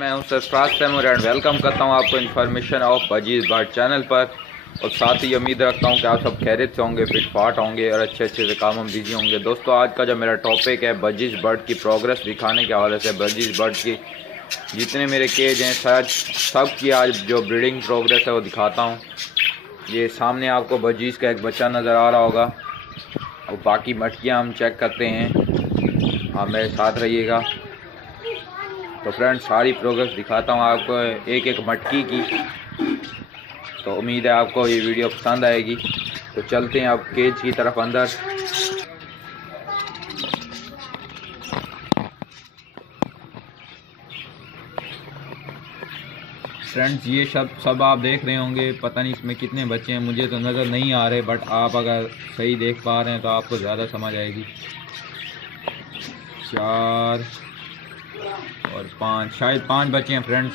मैं हूं Sarfaraz Taimur and welcome करता हूं आपको information of budgies bird channel पर। और साथ ही उम्मीद रखता हूं कि आप सब खैरियत से होंगे, फिट फाट होंगे और अच्छे से काम में बिजी होंगे। दोस्तों, आज का जो मेरा टॉपिक है बजीज़ बर्ड की प्रोग्रेस दिखाने के हवाले से। बजीज़ बर्ड की जितने मेरे केज हैं शायद सब की आज जो ब्रीडिंग प्रोग्रेस है वो दिखाता हूँ। ये सामने आपको बजीज़ का एक बच्चा नज़र आ रहा होगा और बाकी मटकियाँ हम चेक करते हैं। आप मेरे साथ रहिएगा। तो फ्रेंड्स, सारी प्रोग्रेस दिखाता हूँ आपको एक एक मटकी की। तो उम्मीद है आपको ये वीडियो पसंद आएगी। तो चलते हैं अब केज की तरफ अंदर। फ्रेंड्स, ये सब आप देख रहे होंगे, पता नहीं इसमें कितने बच्चे हैं, मुझे तो नज़र नहीं आ रहे, बट आप अगर सही देख पा रहे हैं तो आपको ज़्यादा समझ आएगी। 4 और 5, शायद 5 बच्चे हैं फ्रेंड्स।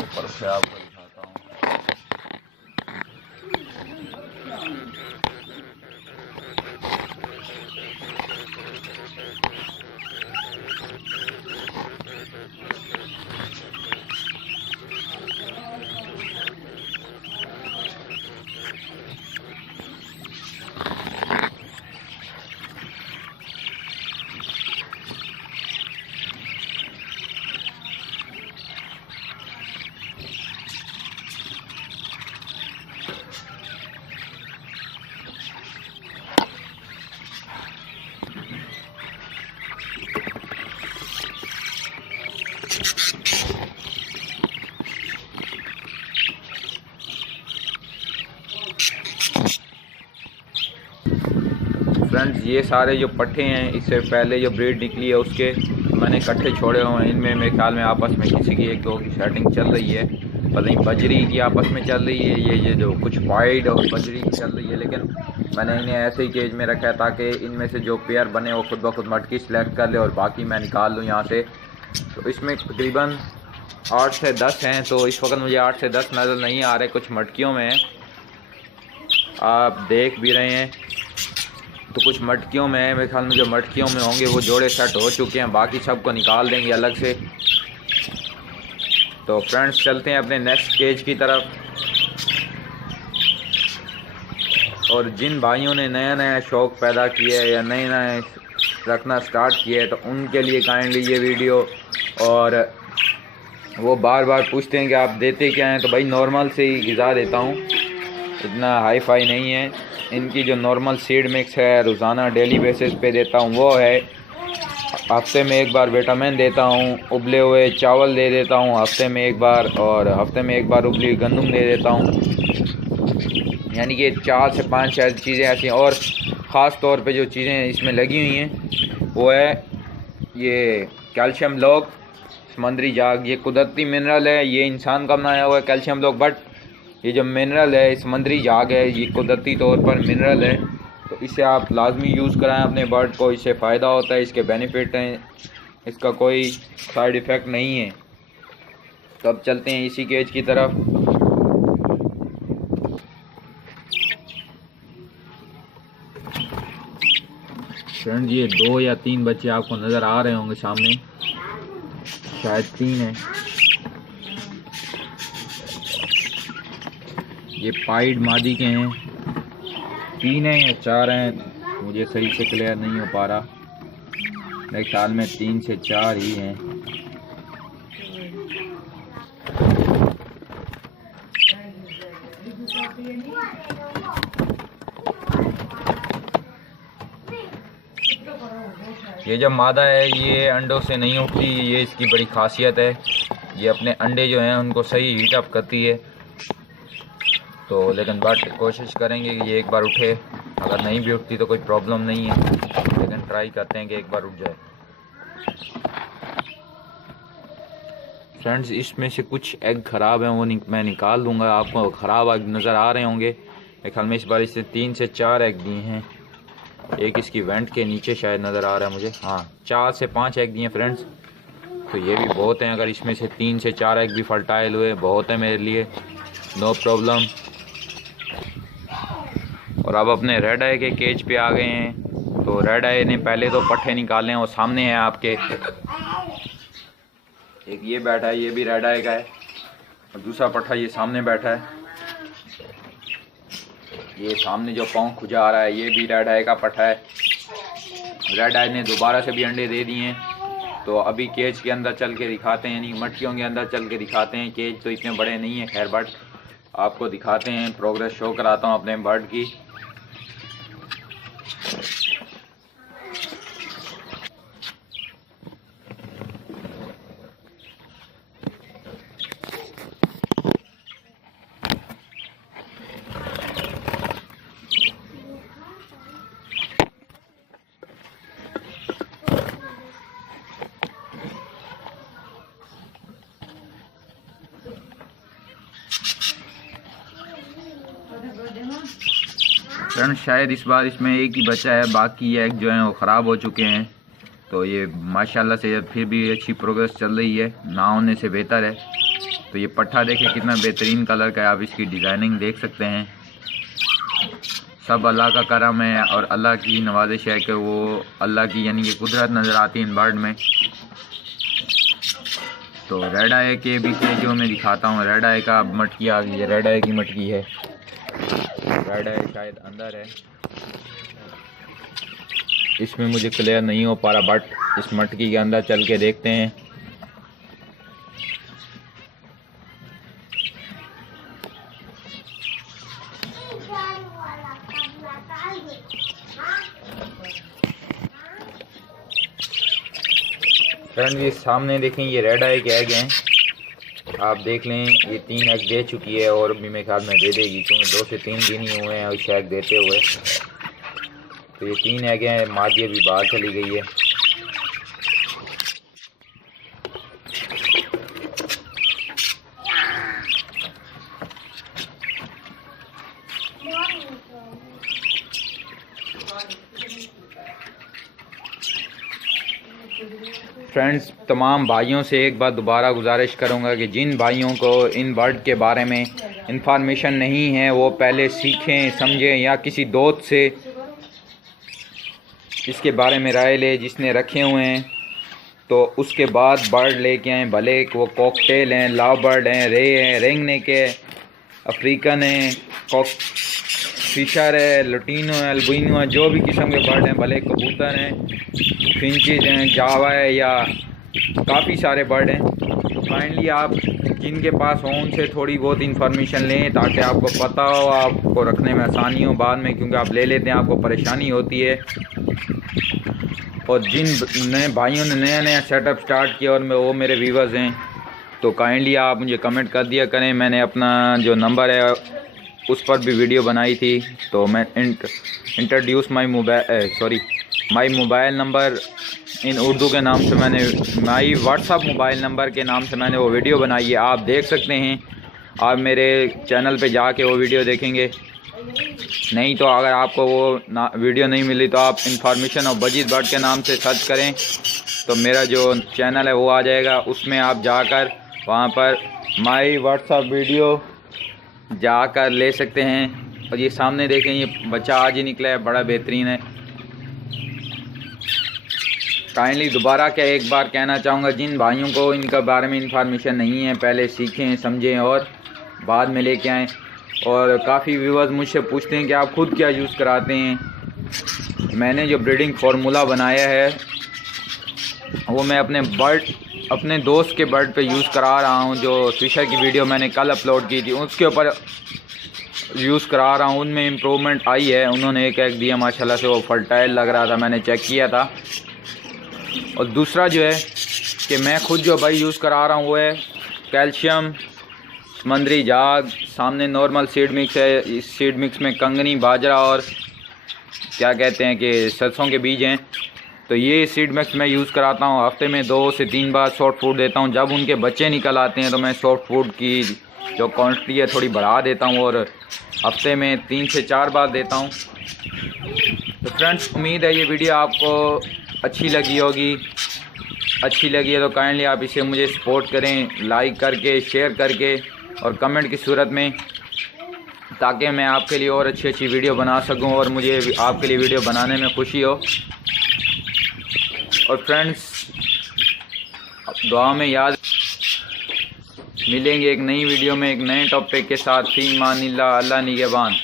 ऊपर से आपको दिखाता हूँ। फ्रेंड्स, ये सारे जो पट्ठे हैं, इससे पहले जो ब्रीड निकली है उसके मैंने इकट्ठे छोड़े हुए हैं। इनमें मेरे ख्याल में आपस में किसी की एक दो की सेटिंग चल रही है, पता नहीं बजरी की आपस में चल रही है, ये जो कुछ वाइट और बजरी की चल रही है। लेकिन मैंने इन्हें ऐसे ही केज में रखा है ताकि इनमें से जो पेयर बने वो खुद ब खुद मटकी सेलेक्ट कर ले और बाकी मैं निकाल लूँ यहाँ से। तो इसमें तकरीबन 8 से 10 हैं। तो इस वक्त मुझे 8 से 10 नज़र नहीं आ रहे, कुछ मटकियों में हैं, आप देख भी रहे हैं। तो कुछ मटकियों में है, मेरे ख्याल में जो मटकियों में होंगे वो जोड़े सेट हो चुके हैं, बाकी सबको निकाल देंगे अलग से। तो फ्रेंड्स, चलते हैं अपने नेक्स्ट केज की तरफ। और जिन भाइयों ने नया नया शौक़ पैदा किया है या नए नए रखना स्टार्ट किया है तो उनके लिए काइंडली ये वीडियो। और वो बार बार पूछते हैं कि आप देते क्या हैं, तो भाई नॉर्मल से ही ग़िज़ा देता हूँ, इतना हाई फाई नहीं है। इनकी जो नॉर्मल सीड मिक्स है रोज़ाना डेली बेसिस पे देता हूँ वो है। हफ्ते में एक बार विटामिन देता हूँ, उबले हुए चावल दे देता हूँ हफ्ते में एक बार, और हफ्ते में एक बार उबली गंदम दे देता हूँ। यानी कि 4 से 5 चीज़ें ऐसी। और ख़ास तौर पे जो चीज़ें इसमें लगी हुई हैं वो है ये कैल्शियम लॉक, समुद्री जाग। ये कुदरती मिनरल है, ये इंसान का बनाया हुआ है कैल्शियम लॉक, बट ये जो मिनरल है समुद्री जाग है, ये कुदरती तौर पर मिनरल है। तो इसे आप लाजमी यूज़ कराएं अपने बर्ड को, इससे फ़ायदा होता है, इसके बेनिफिट हैं, इसका कोई साइड इफ़ेक्ट नहीं है। तो अब चलते हैं इसी केज की तरफ। फ्रेंड, ये 2 या 3 बच्चे आपको नज़र आ रहे होंगे सामने, शायद 3 हैं। ये पाइड मादी के हैं, 3 हैं या 4 हैं, मुझे सही से क्लियर नहीं हो पा रहा, मेरे ख्याल में 3 से 4 ही हैं। ये जो मादा है ये अंडों से नहीं उठती, ये इसकी बड़ी खासियत है। ये अपने अंडे जो हैं उनको सही हीट अप करती है। तो लेकिन बट कोशिश करेंगे कि ये एक बार उठे, अगर नहीं भी उठती तो कोई प्रॉब्लम नहीं है, लेकिन ट्राई करते हैं कि एक बार उठ जाए। फ्रेंड्स, इसमें से कुछ एग ख़राब हैं, वो मैं निकाल दूंगा। आपको ख़राब एग नज़र आ रहे होंगे, मेरे ख्याल में इस बार इससे 3 से 4 एग दिए हैं। एक इसकी वेंट के नीचे शायद नज़र आ रहा है मुझे, हाँ 4 से 5 एग दिए फ्रेंड्स। तो ये भी बहुत हैं, अगर इसमें से 3 से 4 एग भी फर्टाइल हुए बहुत है मेरे लिए, नो प्रॉब्लम। और अब अपने रेड आई के केज पे आ गए हैं। तो रेड आई ने पहले तो पट्ठे निकाले हैं, वो सामने है आपके। एक ये बैठा है, ये भी रेड आई का है, और दूसरा पट्ठा ये सामने बैठा है। ये सामने जो पाँव खुजा आ रहा है ये भी रेड आई का पट्ठा है। रेड आई ने दोबारा से भी अंडे दे दिए हैं। तो अभी केज के अंदर चल के दिखाते हैं, यानी मटकियों के अंदर चल के दिखाते हैं। केज तो इतने बड़े नहीं है, खैर बट आपको दिखाते हैं, प्रोग्रेस शो कराता हूँ अपने बर्ड की। फ्रेंड्स शायद इस बार इसमें एक ही बचा है, बाकी एग जो हैं वो ख़राब हो चुके हैं। तो ये माशाल्लाह से फिर भी अच्छी प्रोग्रेस चल रही है, ना होने से बेहतर है। तो ये पट्ठा देखें कितना बेहतरीन कलर का है, आप इसकी डिज़ाइनिंग देख सकते हैं। सब अल्लाह का करम है और अल्लाह की नवाजिश है कि वो अल्लाह की यानी कि कुदरत नज़र आती है इन बर्ड में। तो रेड आई के भी जो मैं दिखाता हूँ, रेड आई का मटकी आ गई है, रेड आई की मटकी है। रेड आई शायद अंदर है, इसमें मुझे क्लियर नहीं हो पा रहा, बट इस मटकी के अंदर चल के देखते हैं। फ्रेंड ये सामने देखें, ये रेड आई के एग हैं, आप देख लें। ये 3 एग दे चुकी है और भी मेरे ख्याल में दे देगी, क्योंकि 2 से 3 दिन ही हुए हैं उस एग देते हुए। तो ये 3 एग हैं, मादी अभी बाहर चली गई है। फ्रेंड्स तमाम भाइयों से एक बार दोबारा गुजारिश करूंगा कि जिन भाइयों को इन बर्ड के बारे में इंफॉर्मेशन नहीं है वो पहले सीखें समझें, या किसी दोस्त से इसके बारे में राय ले जिसने रखे हुए हैं, तो उसके बाद बर्ड लेके आएँ। भले वो कॉकटेल हैं, लाव बर्ड हैं, रे हैं, रेंग नेक है, अफ्रीकन है, फिशर है, लुटीनो है, अल्बिनो है, जो भी किस्म के बर्ड हैं, भले कबूतर हैं, फिंचेज हैं, जावा है, या काफ़ी सारे बर्ड हैं। तो काइंडली आप जिनके पास हो उनसे थोड़ी बहुत इंफॉर्मेशन लें ताकि आपको पता हो, आपको रखने में आसानी हो बाद में, क्योंकि आप ले लेते हैं आपको परेशानी होती है। और जिन नए भाइयों ने नया सेटअप स्टार्ट किया और वो मेरे व्यूवर्स हैं, तो काइंडली आप मुझे कमेंट कर दिया करें। मैंने अपना जो नंबर है उस पर भी वीडियो बनाई थी, तो मैं introduce my mobile number in Urdu के नाम से मैंने, माई व्हाट्सअप मोबाइल नंबर के नाम से मैंने वो वीडियो बनाई है, आप देख सकते हैं। आप मेरे चैनल पे जाके वो वीडियो देखेंगे। नहीं तो अगर आपको वो वीडियो नहीं मिली तो आप इंफॉर्मेशन ऑफ बजीत बर्ड के नाम से सर्च करें, तो मेरा जो चैनल है वो आ जाएगा। उसमें आप जाकर वहाँ पर माई व्हाट्सअप वीडियो जाकर ले सकते हैं। और ये सामने देखें, ये बच्चा आज ही निकला है, बड़ा बेहतरीन है। काइंडली दोबारा क्या एक बार कहना चाहूँगा, जिन भाइयों को इनका बारे में इंफॉर्मेशन नहीं है पहले सीखें समझें और बाद में लेके आएँ। और काफ़ी व्यूअर्स मुझसे पूछते हैं कि आप खुद क्या यूज़ कराते हैं। मैंने जो ब्रीडिंग फार्मूला बनाया है वो मैं अपने दोस्त के बर्ड पे यूज़ करा रहा हूँ। जो फिशर की वीडियो मैंने कल अपलोड की थी उसके ऊपर यूज़ करा रहा हूँ, उनमें इम्प्रूवमेंट आई है। उन्होंने एक एग दिया माशाल्लाह से, वो फर्टाइल लग रहा था, मैंने चेक किया था। और दूसरा जो है कि मैं खुद जो भाई यूज़ करा रहा हूँ वो है कैल्शियम समंदरी जाग, सामने नॉर्मल सीड मिक्स है। इस सीड मिक्स में कंगनी, बाजरा और क्या कहते हैं कि सरसों के बीज हैं। तो ये सीड मिक्स मैं यूज़ कराता हूँ। हफ्ते में 2 से 3 बार सॉफ्ट फूड देता हूँ। जब उनके बच्चे निकल आते हैं तो मैं सॉफ्ट फूड की जो क्वांटिटी है थोड़ी बढ़ा देता हूँ और हफ्ते में 3 से 4 बार देता हूँ। तो फ्रेंड्स उम्मीद है ये वीडियो आपको अच्छी लगी होगी। अच्छी लगी है तो काइंडली आप इसे मुझे सपोर्ट करें, लाइक करके, शेयर करके और कमेंट की सूरत में। ताकि मैं आपके लिए और अच्छी अच्छी वीडियो बना सकूं और मुझे आपके लिए वीडियो बनाने में खुशी हो। और फ्रेंड्स, दुआ में याद, मिलेंगे एक नई वीडियो में एक नए टॉपिक के साथ। फी मानिल्लाह, अल्लाह निगहबान।